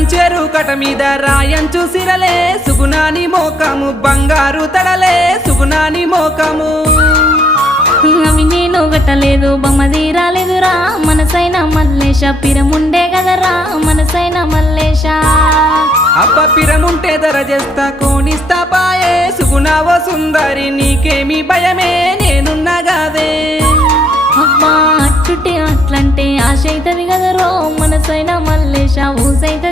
పిరం చెరు కట మీద రాయంచు సిరలే సుగుణాని మోకము బంగారు తడలే సుగుణాని మోకము అవి నేను గట్టలేదు బొమ్మది రాలేదురా మనసైన మల్లేశ పిరముండే కదరా మనసైన మల్లేశ అబ్బ పిరముంటే ధర చేస్తా కోనిస్తా పాయే సుగుణావో సుందరి నీకేమి భయమే నేనున్నగాదే అబ్బా అట్టుటి అట్లంటే ఆశైతది కదరో మనసైన మల్లేశ ఊసైతది